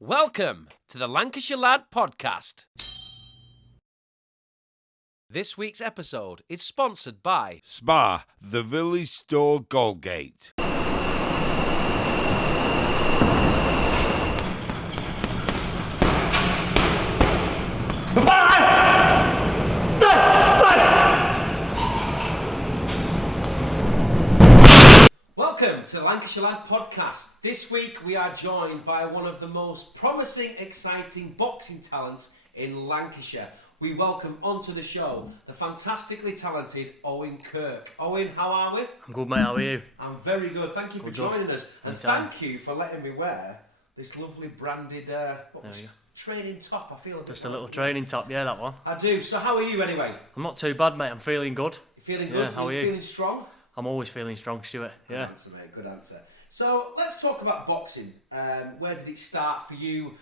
Welcome to the Lancashire Lad podcast. This week's episode is sponsored by Spa, the village store Goldgate. Welcome to the Lancashire Lad podcast. This week we are joined by one of the most promising, exciting boxing talents in Lancashire. We welcome onto the show the fantastically talented Owen Kirk. Owen, how are we? I'm good, mate. How are you? I'm very good. Thank you for Good. joining us. And Anytime. thank you for letting me wear this lovely branded training top. I feel Just a little training top, yeah, that one. I do. So how are you anyway? I'm not too bad, mate. I'm feeling good. You feeling Yeah, good? how are you? Feeling strong? I'm always feeling strong, Stuart. Yeah. Good answer, mate. Good answer. So let's talk about boxing. Where did it start for you?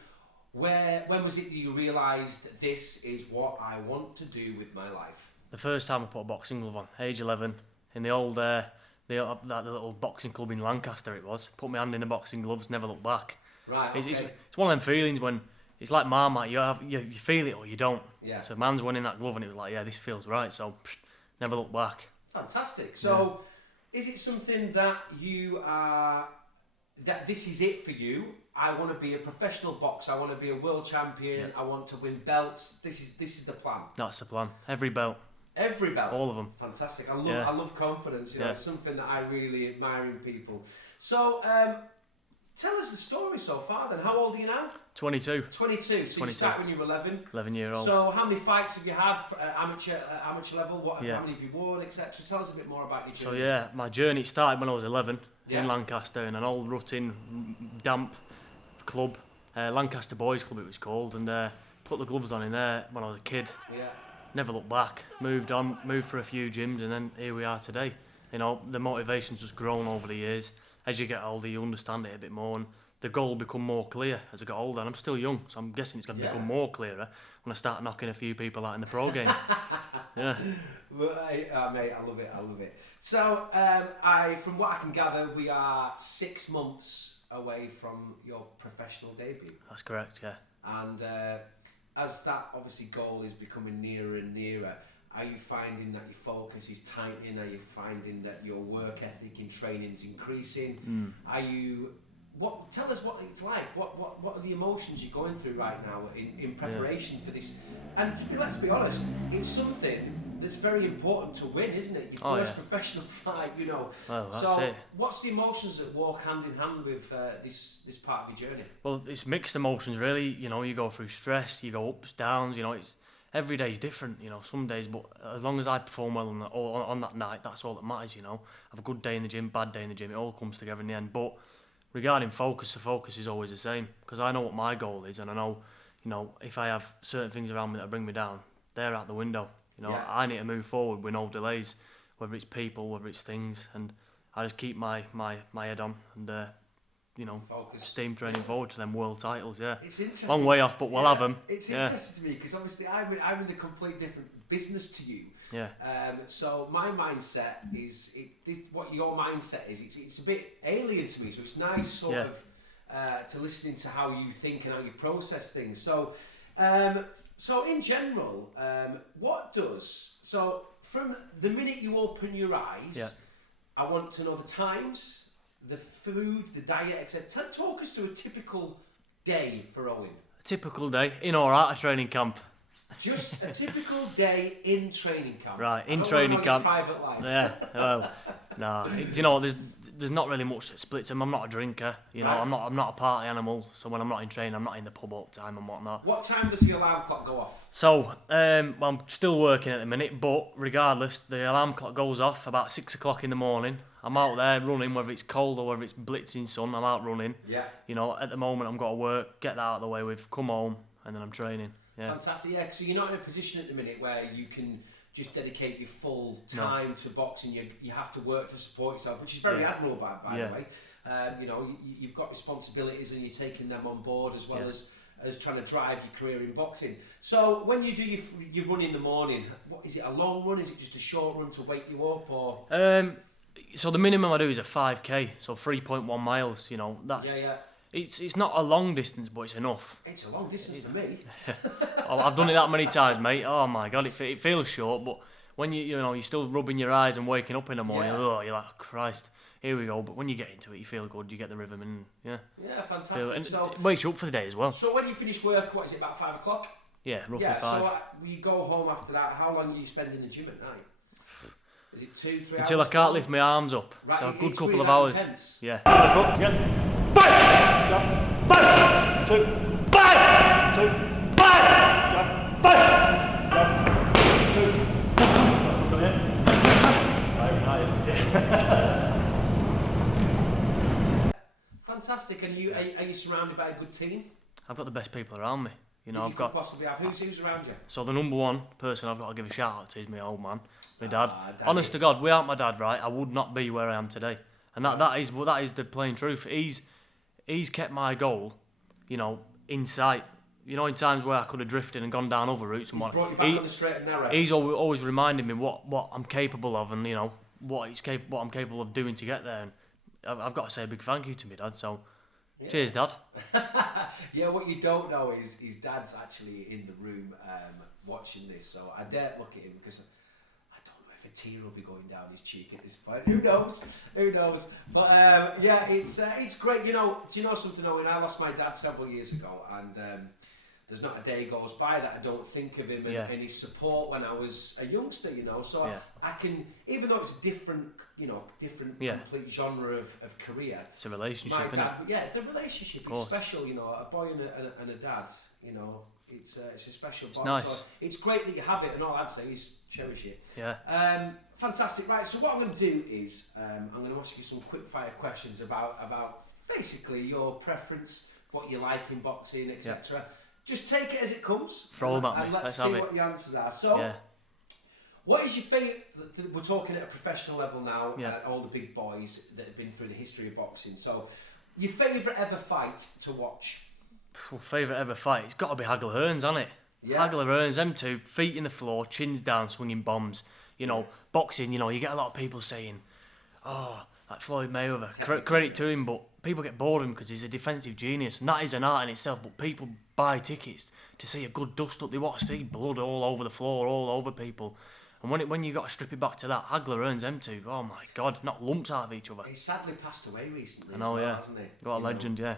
When was it that you realised this is what I want to do with my life? The first time I put a boxing glove on, age 11, in the old, that little boxing club in Lancaster it was. Put my hand in the boxing gloves, never looked back. Right. Okay. It's one of them feelings when it's like Marmite, you feel it or you don't. Yeah. So man's winning that glove and it was like, yeah, this feels right. So never looked back. Fantastic. So, is it something that you are, that this is it for you? I want to be a professional boxer. I want to be a world champion. I want to win belts. This is the plan. That's the plan. Every belt, Every belt. all of them. Fantastic. I Yeah. love confidence. You know, Yeah. it's something that I really admire in people. So, tell us the story so far. Then, how old are you now? 22, 22. So 22. you started when you were 11. 11-year-old. So how many fights have you had amateur level? Yeah. How many have you won, etc.? Tell us a bit more about your So journey. yeah, my journey started when I was 11 Yeah. in Lancaster in an old rutting, damp club, Lancaster Boys Club it was called, and put the gloves on in there when I was a kid. Yeah. Never looked back. Moved on, moved for a few gyms, and then here we are today. You know, the motivation's just grown over the years. As you get older, you understand it a bit more, and the goal will become more clear as I got older. And I'm still young, so I'm guessing it's going to Yeah. become more clearer when I start knocking a few people out in the pro game. Yeah. Well, mate, I love it. I love it. So, from what I can gather, we are 6 months away from your professional debut, That's correct, yeah. and as that obviously goal is becoming nearer and nearer, are you finding that your focus is tightening? Are you finding that your work ethic in training is increasing? Are you? Tell us what it's like. What are the emotions you're going through right now in preparation for this? And let's be honest, it's something that's very important to win, isn't it? Your Oh, first yeah. professional fight, you know. Well, that's so, it. what's the emotions that walk hand in hand with this part of your journey? Well, it's mixed emotions, really. You know, you go through stress, you go ups, downs. You know, it's every day's different. You know, some days, but as long as I perform well on that night, that's all that matters. You know, have a good day in the gym, bad day in the gym, it all comes together in the end. But regarding focus, the focus is always the same because I know what my goal is, and I know, you know, if I have certain things around me that bring me down, they're out the window. You know, Yeah. I need to move forward with no delays, whether it's people, whether it's things, and I just keep my head on and. You know, Focus. steam training forward to them world titles, yeah. It's interesting. Long way off, but we'll have them. It's Yeah. interesting to me because obviously I'm in a complete different business to you. Yeah. So my mindset is what your mindset is. It's a bit alien to me. So it's nice sort Yeah. of to listening to how you think and how you process things. So in general, from the minute you open your eyes, Yeah. I want to know the times, the food, the diet, etc. Talk us through a typical day for Owen. A typical day in or out of training camp. Just a typical day in training camp. Right, I in don't training wanna know your camp. private life. Yeah, well, nah. Do you know what? There's not really much that splits them. I'm not a drinker. You know, Right. I'm not a party animal. So when I'm not in training, I'm not in the pub all the time and whatnot. What time does the alarm clock go off? So well, I'm still working at the minute, but regardless, the alarm clock goes off about 6 o'clock in the morning. I'm out there running, whether it's cold or whether it's blitzing sun. I'm out running. Yeah. You know, at the moment, I'm got to work, get that out of the way with, come home, and then I'm training. Yeah. Fantastic. Yeah. So you're not in a position at the minute where you can just dedicate your full time to boxing. You have to work to support yourself, which is very admirable, by the way. You know, you've got responsibilities and you're taking them on board as well as trying to drive your career in boxing. So when you do your run in the morning, what is it? A long run? Is it just a short run to wake you up, or? So the minimum I do is a 5k, so 3.1 miles. You know, that's It's not a long distance, but it's enough. It's a long distance for me. I've done it that many times, mate. Oh my God, it feels short, but when you're still rubbing your eyes and waking up in the morning, Yeah. you're like, oh, Christ, here we go. But when you get into it, you feel good. You get the rhythm, and Yeah, fantastic. and So, it wakes you up for the day as well. so when you finish work, what is it, about 5 o'clock? Yeah, roughly Yeah, 5 so you go home after that. How long do you spend in the gym at night? Is it 2-3 hours? until I can't lift my arms up. Right, So a good it's couple really of that hours. intense. Yeah. Fantastic. And are you surrounded by a good team? I've got the best people around me. That you I've could got. possibly have. Who's around you? So the number one person I've got to give a shout out to is my old man, my dad. Daddy. Honest to God, without my dad, right, I would not be where I am today. And that is the plain truth. He's kept my goal, in sight. In times where I could have drifted and gone down other routes and He's what. brought you back on the straight and narrow. He's always reminded me what I'm capable of, and what I'm capable of doing to get there. And I've got to say a big thank you to my dad. So, cheers, Dad. Yeah, what you don't know is his dad's actually in the room watching this, so I daren't look at him because I don't know if a tear will be going down his cheek at this point. Who knows? Who knows? But yeah, it's great. Do you know something, Owen? I lost my dad several years ago, and there's not a day goes by that I don't think of him and his support when I was a youngster. So I can, even though it's a different complete genre of career. It's a relationship, My isn't dad, it? Yeah, the relationship is special. A boy and a dad. It's a special bond. Nice. So it's great that you have it, and all I'd say is cherish it. Yeah. Fantastic. Right. So what I'm going to do is I'm going to ask you some quick fire questions about basically your preference, what you like in boxing, etc. Just take it as it comes. Throw them at me. And let's have see it. what the answers are. So. What is your favourite? We're talking at a professional level now, and all the big boys that have been through the history of boxing. So, your favourite ever fight to watch? Favourite ever fight? It's got to be Hagler Hearns, hasn't it? Yeah. Hagler Hearns, them two, feet in the floor, chins down, swinging bombs. Boxing, you get a lot of people saying, oh, like Floyd Mayweather, credit to him, but people get bored of him because he's a defensive genius, and that is an art in itself, but people buy tickets to see a good dust-up. They want to see blood all over the floor, all over people. And when you got to strip it back to that, Hagler Hearns, them two, oh my God, knock lumps out of each other. He sadly passed away recently. I know, hasn't he? What a legend, yeah.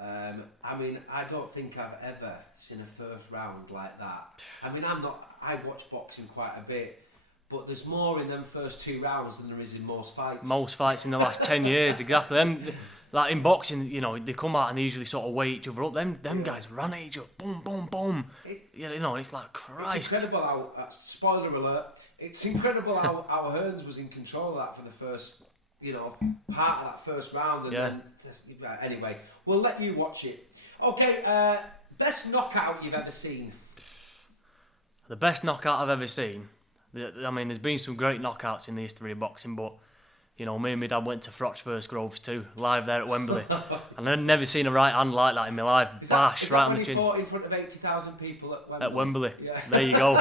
I mean, I don't think I've ever seen a first round like that. I mean, I watch boxing quite a bit, but there's more in them first 2 rounds than there is in most fights. Most fights in the last 10 years, exactly. Them, like in boxing, they come out and they usually sort of weigh each other up. Them guys run at each other, boom, boom, boom. It's like, Christ. It's incredible how, spoiler alert, it's incredible how Hearns was in control of that for the first, part of that first round. And then, anyway, we'll let you watch it. Okay, best knockout you've ever seen? The best knockout I've ever seen. I mean, there's been some great knockouts in the history of boxing, but me and my dad went to Froch vs Groves too, live there at Wembley, and I'd never seen a right hand like that in my life. Bash right on the chin. Fought in front of 80,000 people at Wembley? At Wembley. Yeah. There you go.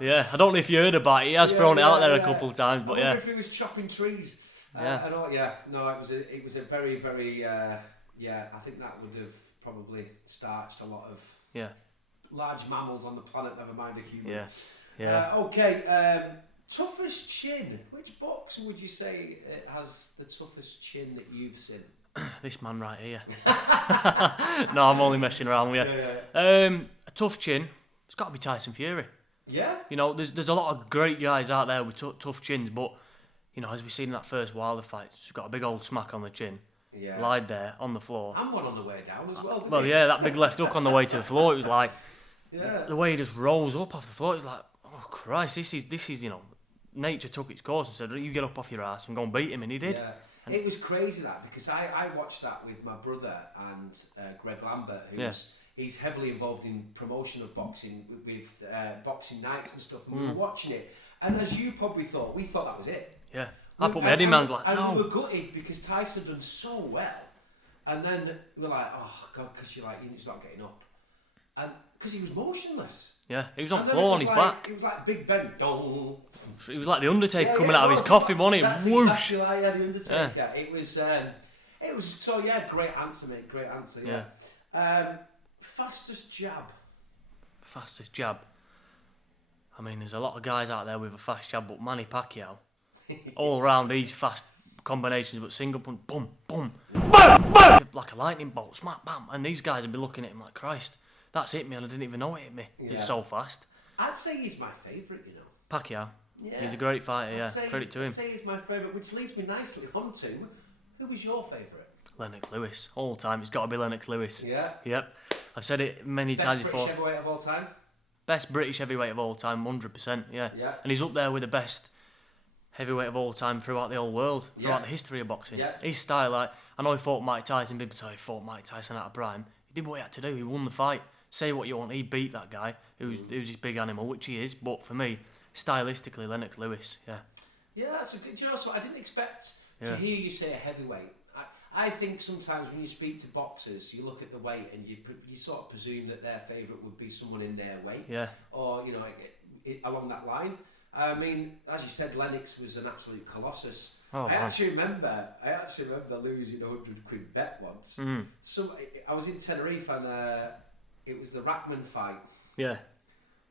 Yeah, I don't know if you heard about it. He has thrown it out there a couple of times, but I wonder if he was chopping trees. No, it was a very, very, I think that would have probably starched a lot of large mammals on the planet, never mind a human. Okay, toughest chin. Which boxer would you say has the toughest chin that you've seen? This man right here. No, I'm only messing around with you. A tough chin, it's got to be Tyson Fury. Yeah? There's a lot of great guys out there with tough chins, but, as we've seen in that first Wilder fight, he's got a big old smack on the chin. Yeah. Lied there on the floor. And one on the way down as well, Well, yeah, that big left hook on the way to the floor, it was like, the way he just rolls up off the floor, it was like, oh Christ, this is nature took its course and said, you get up off your ass and go and beat him, and he did. Yeah. It was crazy that, because I watched that with my brother and Greg Lambert, he's heavily involved in promotion of boxing with boxing nights and stuff, and we were watching it, and as you probably thought, we thought that was it. Yeah, I put my head in man's like, and we were gutted because Tyson done so well, and then we were like, oh God, because you're he's not getting up, and because he was motionless. Yeah, he was on the floor on his back. It was like Big Ben. He was like the Undertaker coming out of his coffin, wasn't he? That's Whoosh. exactly like the Undertaker. It was It was so great answer, mate. Great answer. Fastest jab. Fastest jab. I mean, there's a lot of guys out there with a fast jab, but Manny Pacquiao, all round, he's fast combinations, but single punch, boom, boom, boom, boom, like a lightning bolt, smack, bam, and these guys would be looking at him like, Christ, that's hit me, and I didn't even know it hit me. Yeah. It's so fast. I'd say he's my favourite, you know. Pacquiao, Yeah. he's a great fighter. Credit to him. I'd say he's my favourite, which leads me nicely on to who was your favourite? Lennox Lewis, all the time. It's got to be Lennox Lewis. Yeah. Yep. I've said it many Best times British before. heavyweight of all time. Best British heavyweight of all time, 100%. Yeah. And he's up there with the best heavyweight of all time throughout the whole world, throughout the history of boxing. Yeah. His style, like, I know he fought Mike Tyson. People say he fought Mike Tyson out of prime. He did what he had to do. He won the fight. Say what you want. He beat that guy who's his big animal, which he is. But for me, stylistically, Lennox Lewis. Yeah. Yeah, that's a good. Do you know, so I didn't expect to Yeah. hear you say a heavyweight. I think sometimes when you speak to boxers, you look at the weight and you sort of presume that their favourite would be someone in their weight. Yeah. Or, you know, along that line. I mean, as you said, Lennox was an absolute colossus. Oh, I man. actually remember losing £100 bet once. Mm. So I was in Tenerife and it was the Rackman fight. Yeah.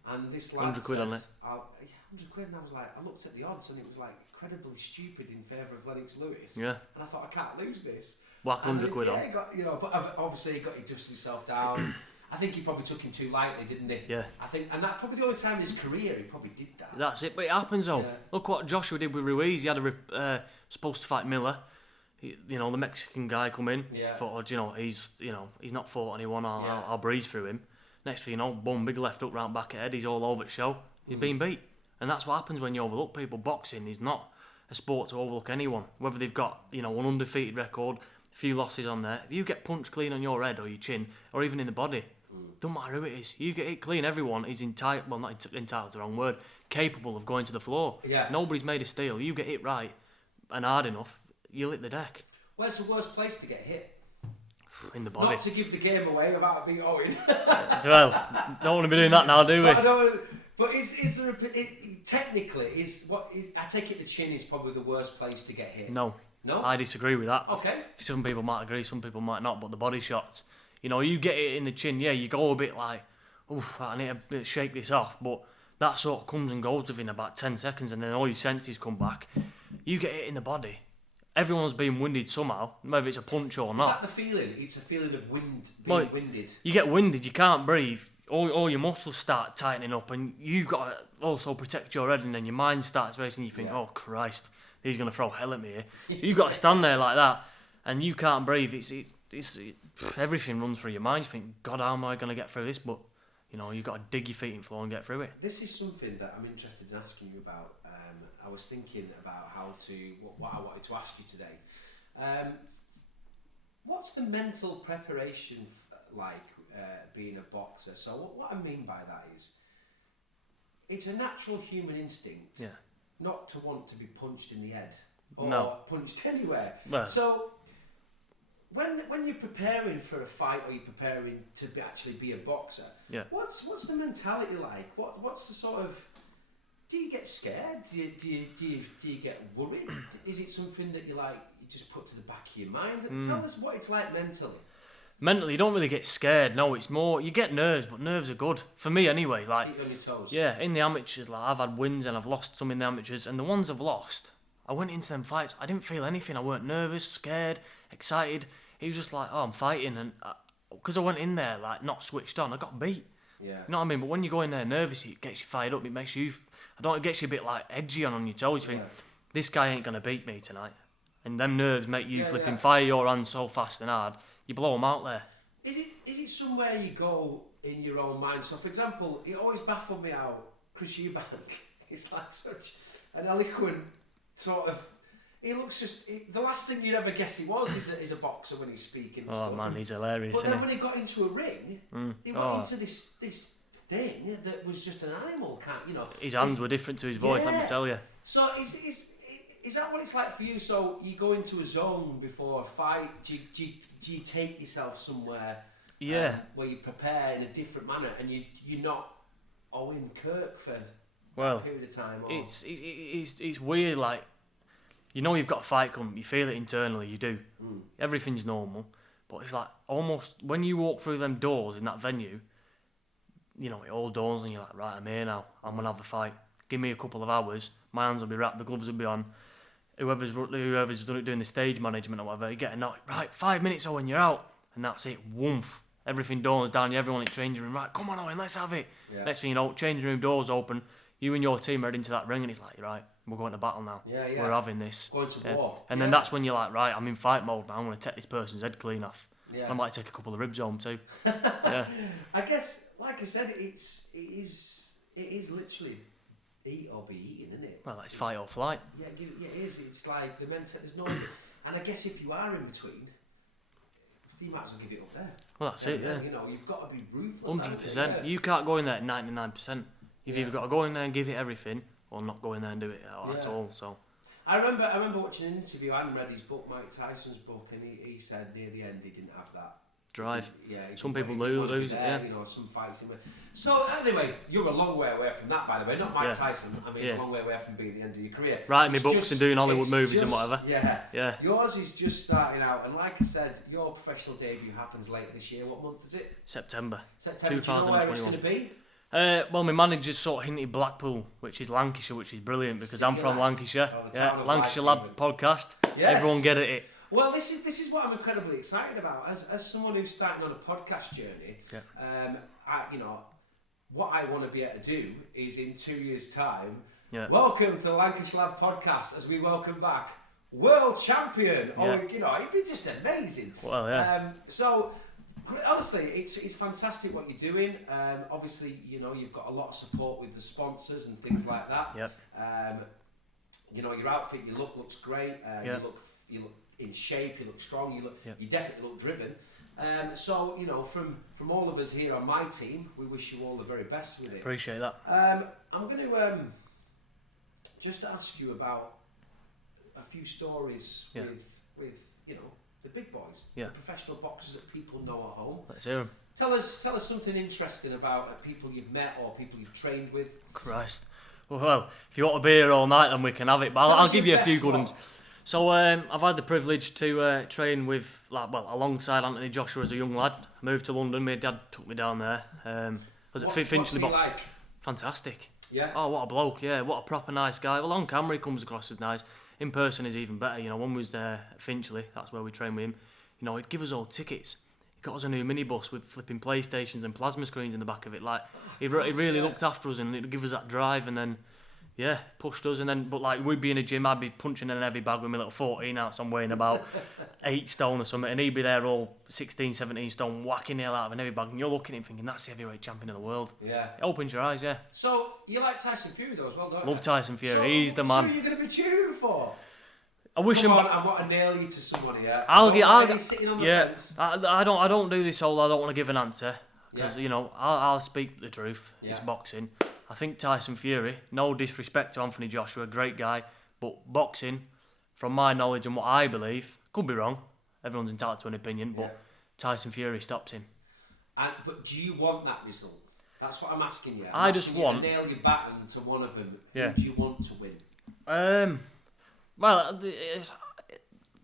And this lad 100 quid said, on it. 100 quid, and I was like, I looked at the odds and it was like incredibly stupid in favour of Lennox Lewis. Yeah. And I thought, I can't lose this. Whack And 100 quid on. He got, you know, but obviously he dusted himself down. I think he probably took him too lightly, didn't he? Yeah. I think, and that's probably the only time in his career he probably did that. That's it, but it happens though. Yeah. Look what Joshua did with Ruiz. He had supposed to fight Miller. You know, the Mexican guy come in. Yeah. Thought, he's not fought anyone. Yeah. I'll breeze through him. Next thing you know, boom, big left hook round back of head. He's all over the show. He's been beat, and that's what happens when you overlook people. Boxing is not a sport to overlook anyone, whether they've got an undefeated record, a few losses on there. If you get punched clean on your head or your chin or even in the body, don't matter who it is, you get it clean. Everyone is entitled. Well, not entitled, the wrong word. Capable of going to the floor. Yeah. Nobody's made of steel. You get it right and hard enough, you'll hit the deck. Where's the worst place to get hit? In the body. Not to give the game away without being Owen. Well, don't want to be doing that now, do we? But is there technically I take it the chin is probably the worst place to get hit. No. No? I disagree with that. Okay. Some people might agree, some people might not, but the body shots, you get it in the chin, you go a bit like, oof, I need to shake this off, but that sort of comes and goes within about 10 seconds and then all your senses come back. You get it in the body. Everyone's been winded somehow, whether it's a punch or not. Is that the feeling? It's a feeling of being winded. You get winded, you can't breathe, all your muscles start tightening up and you've got to also protect your head and then your mind starts racing, you think, oh Christ, he's going to throw hell at me here. You've got to stand there like that and you can't breathe. It's everything runs through your mind. You think, God, how am I going to get through this? But, you've got to dig your feet in the floor and get through it. This is something that I'm interested in asking you about. I was thinking about what I wanted to ask you today. What's the mental preparation like being a boxer? So what I mean by that is, it's a natural human instinct not to want to be punched in the head or punched anywhere. Well. So when you're preparing for a fight or you're preparing to actually be a boxer, what's the mentality like? What's the sort of, do you get scared? Do you get worried? Is it something that you just put to the back of your mind? Tell us what it's like mentally. Mentally, you don't really get scared. No, it's more you get nerves, but nerves are good for me anyway. Like, keep you on your toes. Yeah, in the amateurs, I've had wins and I've lost some in the amateurs, and the ones I've lost, I went into them fights. I didn't feel anything. I weren't nervous, scared, excited. It was just like, I'm fighting, and because I went in there not switched on, I got beat. Yeah. You know what I mean? But when you go in there nervous, it gets you fired up. It makes you, it gets you a bit edgy on your toes. You think, this guy ain't gonna beat me tonight, and them nerves make you fire your hands so fast and hard, you blow them out there. Is it somewhere you go in your own mind? So, for example, it always baffled me how Chris Eubank is such an eloquent sort of. He looks the last thing you'd ever guess he was is a boxer when he's speaking. And stuff. Man, he's hilarious. But then when he got into a ring, he went into this thing that was just an animal. His hands were different to his voice. Let me tell you. So is that what it's like for you? So you go into a zone before a fight. Do you take yourself somewhere? Where you prepare in a different manner, and you're not Owen Kirk for a period of time. Or? It's weird. you know you've got a fight coming. You feel it internally. You do. Everything's normal, but it's like almost when you walk through them doors in that venue, you know, it all dawns on you like, right, I'm here now. I'm gonna have a fight. Give me a couple of hours. My hands will be wrapped. The gloves will be on. Whoever's doing the stage management or whatever, you get a note. Right, 5 minutes, Owen, you're out, and that's it. Woof. Everything dawns down. Everyone in the changing room. Right, come on, Owen, let's have it. Yeah. Next thing you know, changing room doors open. You and your team are heading to that ring, and it's like, right, we're going to battle now. Yeah. We're having this. Going to war. And then that's when you're like, right, I'm in fight mode now. I'm going to take this person's head clean off. Yeah. I might take a couple of ribs home too. Yeah. I guess, like I said, it is literally eat or be eaten, isn't it? Well, it's fight or flight. Yeah, it is. It's like the mental. There's no, and I guess if you are in between, you might as well give it up there. Well, that's it. Yeah. You know, you've got to be ruthless. 100%. You can't go in there at 99%. You've either got to go in there and give it everything, or not go in there and do it at all. So. I remember watching an interview. I hadn't read his book, Mike Tyson's book, and he said near the end he didn't have that Drive. Yeah. Some people lose it. Yeah. You know, some fights. So anyway, you're a long way away from that, by the way. Not Mike Tyson. I mean, a long way away from being the end of your career. Writing me books and doing Hollywood movies and whatever. Yeah. Yours is just starting out, and like I said, your professional debut happens later this year. What month is it? September. 2021. Do you know where it's going to be? Well, my manager sort of hinted Blackpool, which is Lancashire, which is brilliant because I'm from Lancashire. Lancashire Lad podcast. Yes. Everyone get it. Well, this is what I'm incredibly excited about. As someone who's starting on a podcast journey, what I want to be able to do is in 2 years' time, welcome to the Lancashire Lad podcast as we welcome back world champion. It'd be just amazing. Well, yeah. So. Honestly, it's fantastic what you're doing. Obviously, you know, you've got a lot of support with the sponsors and things like that. Yep. You know, your outfit, your look looks great. You look in shape. You look strong. You definitely look driven. So, you know, from all of us here on my team, we wish you all the very best with it. Appreciate that. I'm going to just ask you about a few stories with you know, the big boys, the professional boxers that people know at home. Let's hear them. Tell us something interesting about people you've met or people you've trained with. Christ. Well, if you want a beer all night, then we can have it. But I'll give you a few good ones. So I've had the privilege to train with, alongside Anthony Joshua as a young lad. I moved to London. My dad took me down there. Was it Finchley? What's he like? Fantastic. Yeah. Oh, what a bloke. Yeah, what a proper nice guy. Well, on camera he comes across as nice. In person is even better. You know, one was at Finchley. That's where we trained with him. You know, he'd give us all tickets. He got us a new minibus with flipping PlayStations and plasma screens in the back of it. Like, he really looked after us and he'd give us that drive and then, pushed us. And then, but like, we'd be in a gym, I'd be punching in a heavy bag with my little 14 ounce. I'm weighing about 8 stone or something. And he'd be there all 16, 17 stone, whacking the hell out of an heavy bag. And you're looking at him thinking, that's the heavyweight champion of the world. Yeah. It opens your eyes, yeah. So, you like Tyson Fury though as well, don't you? Love Tyson Fury. He's the man. So, you're going to be cheering for? I wish Come on, I want to nail you to someone here. Sitting on the fence. I don't do this whole I don't want to give an answer because you know I'll speak the truth. Yeah. It's boxing. I think Tyson Fury. No disrespect to Anthony Joshua, great guy, but boxing, from my knowledge and what I believe, could be wrong. Everyone's entitled to an opinion, but Tyson Fury stops him. But do you want that result? That's what I'm asking you. I just want to nail your baton to one of them. Who do you want to win? Well,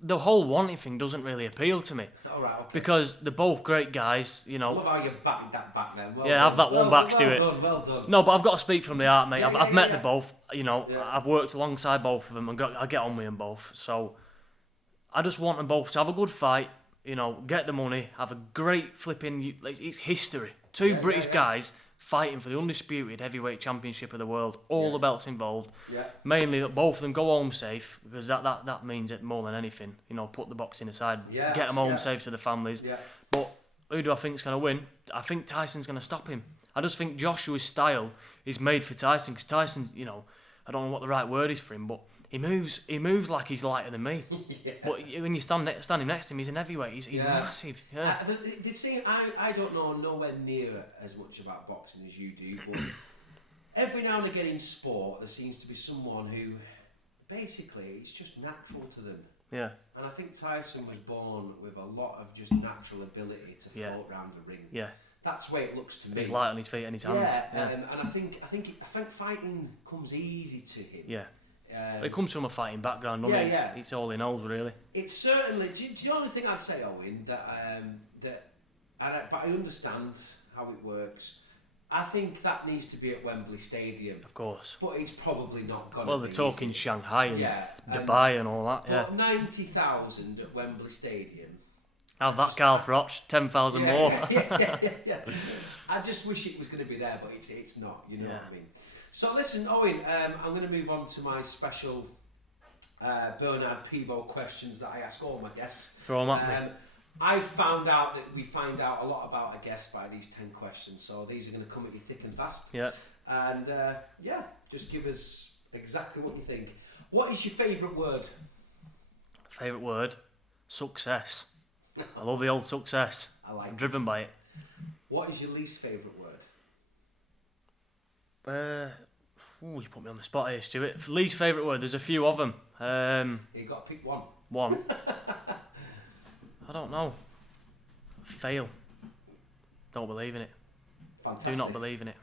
the whole wanting thing doesn't really appeal to me. All right, okay. Because they're both great guys, you know. I love how you batted that back then. Have that one back to it. Well done. No, but I've got to speak from the heart, mate. I've met them both, you know. Yeah. I've worked alongside both of them and I get on with them both. So I just want them both to have a good fight, you know, get the money, have a great flipping... It's history. Two British guys fighting for the undisputed heavyweight championship of the world, all the belts involved. Yeah. Mainly that both of them go home safe, because that means it more than anything. You know, put the boxing aside, get them home safe to the families. Yeah. But who do I think's going to win? I think Tyson's going to stop him. I just think Joshua's style is made for Tyson, because Tyson, you know, I don't know what the right word is for him, but he moves like he's lighter than me. But when you stand him next to him, he's an heavyweight. He's massive. Yeah. The thing, I don't know nowhere near as much about boxing as you do, but every now and again in sport, there seems to be someone who, basically, it's just natural to them. Yeah. And I think Tyson was born with a lot of just natural ability to float around the ring. Yeah. That's the way it looks to me. He's light on his feet and his hands. And I think fighting comes easy to him. Yeah. It comes from a fighting background, doesn't it? It's all he knows, really. It's certainly. Do you know the thing I'd say, Owen? But I understand how it works. I think that needs to be at Wembley Stadium. Of course. But it's probably not going to be. Well, they're talking easy. Shanghai and Dubai and all that, But 90,000 at Wembley Stadium. Have that, Carl Froch, 10,000 more. Yeah. I just wish it was going to be there, but it's not, you know what I mean? So listen, Owen, I'm going to move on to my special Bernard Pivot questions that I ask all my guests. Throw them at me. I found out that we find out a lot about a guest by these 10 questions, so these are going to come at you thick and fast. Yeah. And just give us exactly what you think. What is your favourite word? Favourite word? Success. I love the old success. I'm driven by it. What is your least favourite word? You put me on the spot here, Stuart. Least favourite word, there's a few of them. You got to pick one. One. I don't know. Fail. Don't believe in it. Fantastic. Do not believe in it.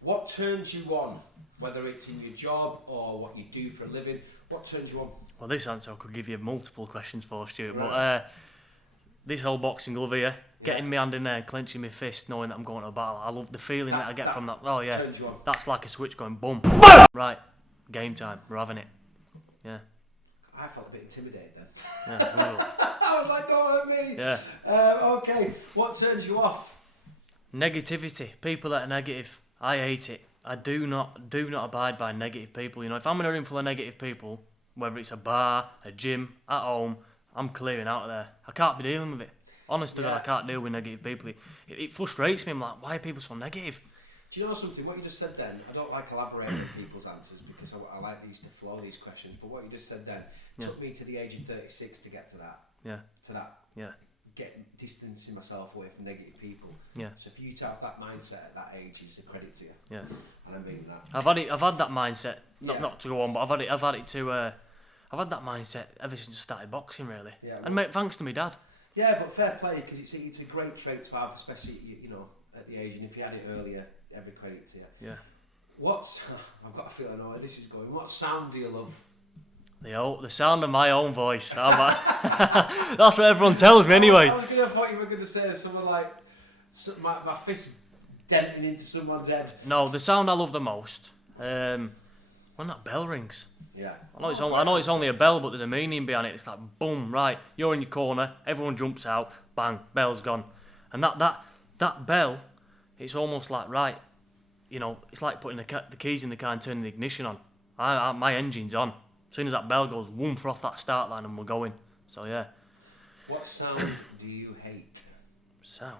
What turns you on? Whether it's in your job or what you do for a living, what turns you on? Well, this answer I could give you multiple questions for, Stuart. Right. But this whole boxing glove here, getting my hand in there and clenching my fist, knowing that I'm going to a battle. I love the feeling that I get from that. Oh, yeah. Turns you on. That's like a switch going boom. Right. Game time. We're having it. Yeah. I felt a bit intimidated then. Yeah. I was like, don't hurt me. Yeah. Okay. What turns you off? Negativity. People that are negative. I hate it. I do not abide by negative people. You know, if I'm in a room full of negative people, whether it's a bar, a gym, at home, I'm clearing out of there. I can't be dealing with it. Honest to God, I can't deal with negative people. It frustrates me. I'm like, why are people so negative? Do you know something? What you just said then, I don't like elaborating on people's answers because I like these to flow, these questions, but what you just said then took me to the age of 36 to get to that. Yeah. To that. Yeah. Distancing myself away from negative people. Yeah. So for you to have that mindset at that age is a credit to you. Yeah. And I mean that. I've had that mindset. Not to go on, but I've had that mindset ever since I started boxing, really. Yeah. And mate, thanks to my dad. Yeah, but fair play because it's a great trait to have, especially you know at the age, and if you had it earlier, every credit to you. Yeah. I've got a feeling where this is going. What sound do you love? The sound of my own voice. That's what everyone tells me anyway. I thought you were going to say someone like my fist denting into someone's head. No, the sound I love the most when that bell rings. Yeah. I know it's only a bell, but there's a meaning behind it. It's like boom, right? You're in your corner. Everyone jumps out. Bang, bell's gone. And that bell, it's almost like right. You know, it's like putting the keys in the car and turning the ignition on. My engine's on. As soon as that bell goes, whoomph off that start line and we're going. So yeah. What sound do you hate? Sound?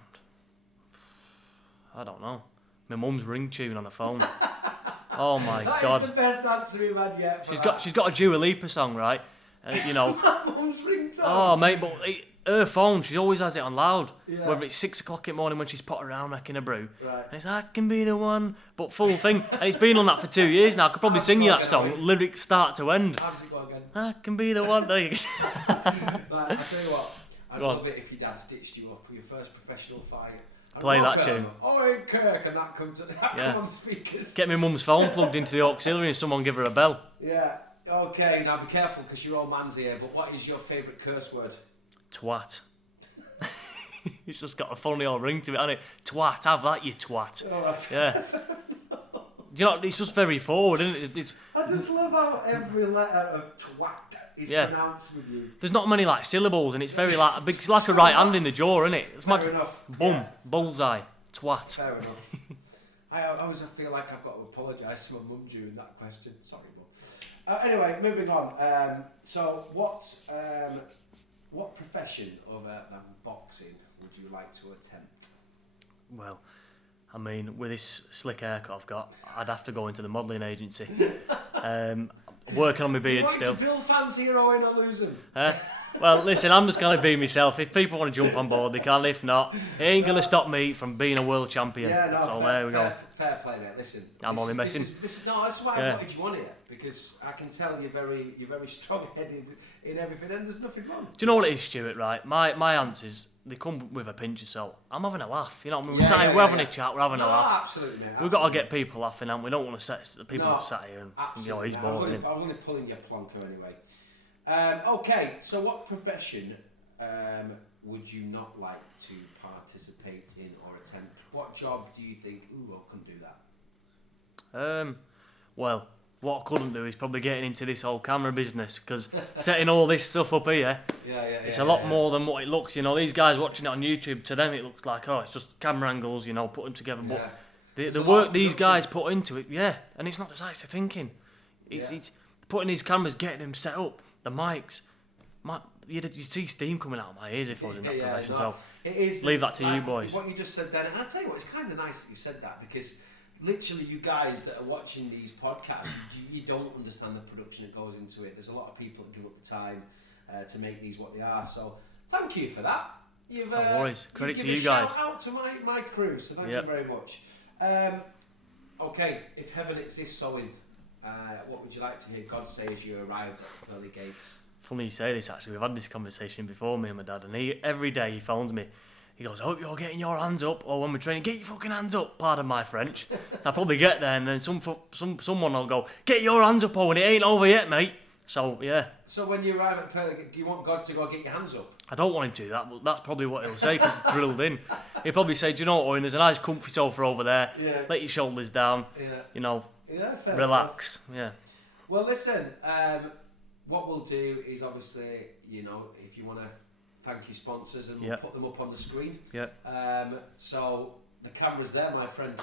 I don't know. My mum's ringtune on the phone. Oh my God. That's the best answer we've had yet. She's got a Dua Lipa song, right? You know. Mum's ringtone. Oh mate, but her phone, she always has it on loud. Yeah. Whether it's 6 o'clock in the morning when she's potting around making a brew. Right. And it's I can be the one, but full thing. And it's been on that for 2 years now. I could probably sing you that song, lyrics start to end. How does it go again? I can be the one. There you go. Right, I'll tell you what. I'd love it if your dad stitched you up for your first professional fight. Play that tune. Owen Kirk, and that comes on the speakers. Get my mum's phone plugged into the auxiliary and someone give her a bell. Yeah. Okay, now be careful because your old man's here, but what is your favourite curse word? Twat. It's just got a funny old ring to it, hasn't it? Twat, have that, you twat. Oh, yeah. You know, it's just very forward, isn't it? I just love how every letter of twat is pronounced with you. There's not many like syllables, and it's very like it's like a right hand in the jaw, isn't it? It's Fair enough. Boom, bullseye, twat. Fair enough. I always feel like I've got to apologise to my mum during that question. Sorry, mum. Anyway, moving on. So, what profession other than boxing would you like to attempt? Well, I mean, with this slick haircut I've got, I'd have to go into the modelling agency. Working on my beard still. You want to build fans here or not losing? Well, listen, I'm just going to be myself. If people want to jump on board, they can. If not, it ain't going to stop me from being a world champion. Yeah, no, so there we go. Fair play, mate. Listen, I'm only messing. No, that's why I wanted you on here, because I can tell you're very strong-headed in everything, and there's nothing wrong. Do you know what it is, Stuart? Right, my answers, they come with a pinch of salt. I'm having a laugh. You know what I mean? We're having a chat. We're having a laugh. Absolutely, mate. We've got to get people laughing, and we don't want to set the people sat here and absolutely, he's boring. I was only pulling your plonker anyway. Okay, so what profession would you not like to participate in or attempt? What job do you think, I couldn't do that? Well, what I couldn't do is probably getting into this whole camera business, because setting all this stuff up here, it's a lot more than what it looks. You know, these guys watching it on YouTube, to them it looks like, it's just camera angles, you know, put them together. But the work these guys put into it, and it's not just actually thinking. It's putting these cameras, getting them set up, the mics. You'd see steam coming out of my ears if I was in that profession. So it is leave that to you boys. What you just said then, and I tell you what, it's kind of nice that you said that, because literally you guys that are watching these podcasts, you don't understand the production that goes into it. There's a lot of people that give up the time to make these what they are. So thank you for that. No worries. Credit to you guys. Shout out to my crew. So thank you very much. Okay, if heaven exists, Owen, what would you like to hear God say as you arrived at pearly gates? Funny you say this, actually. We've had this conversation before, me and my dad, and every day he phones me. He goes, I hope you're getting your hands up, or when we're training, get your fucking hands up, pardon my French. So I probably get there, and then someone will go, get your hands up, Owen, it ain't over yet, mate. So, yeah. So when you arrive at pearly gates, do you want God to go get your hands up? I don't want him to, but that's probably what he'll say, because it's drilled in. He'll probably say, do you know what, Owen, there's a nice comfy sofa over there, let your shoulders down, you know, relax, Well, listen, what we'll do is obviously, you know, if you want to thank your sponsors, and we'll put them up on the screen. So the camera's there, my friend.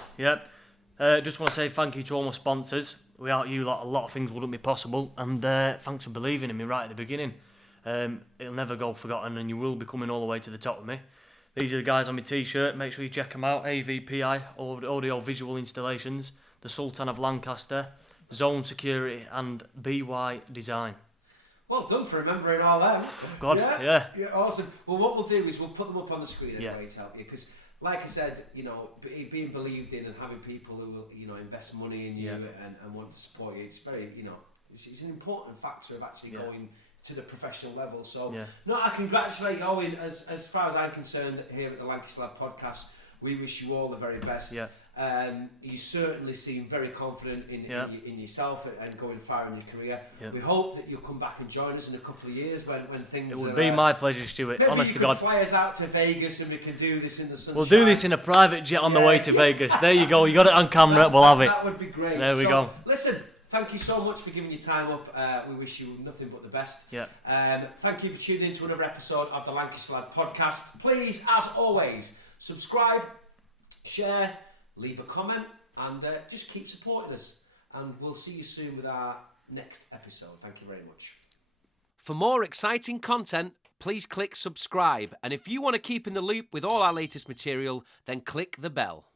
Just want to say thank you to all my sponsors. Without you lot, a lot of things wouldn't be possible, and thanks for believing in me right at the beginning. It'll never go forgotten, and you will be coming all the way to the top of me. These are the guys on my t-shirt. Make sure you check them out. AVPI, Audio Visual Installations, the Sultan of Lancaster, Zone Security, and BY Design. Well done for remembering all them. God, yeah, awesome. Well, what we'll do is we'll put them up on the screen anyway to help you, because, like I said, you know, being believed in and having people who will, you know, invest money in you and want to support you, it's very, you know, it's an important factor of actually going to the professional level. So, no, I congratulate Owen. As far as I'm concerned, here at the Lancashire Lad podcast, we wish you all the very best. You certainly seem very confident in yourself and going far in your career. We hope that you'll come back and join us in a couple of years when things. It would be my pleasure, Stuart. Maybe honest to God. Fly us out to Vegas and we can do this in the sunshine. We'll do this in a private jet on the way to Vegas. There you go. You got it on camera. We'll have it. That would be great. There we go. Listen, thank you so much for giving your time up. We wish you nothing but the best. Thank you for tuning in to another episode of the Lancashire Lad podcast. Please, as always, subscribe, share, leave a comment, and just keep supporting us. And we'll see you soon with our next episode. Thank you very much. For more exciting content, please click subscribe. And if you want to keep in the loop with all our latest material, then click the bell.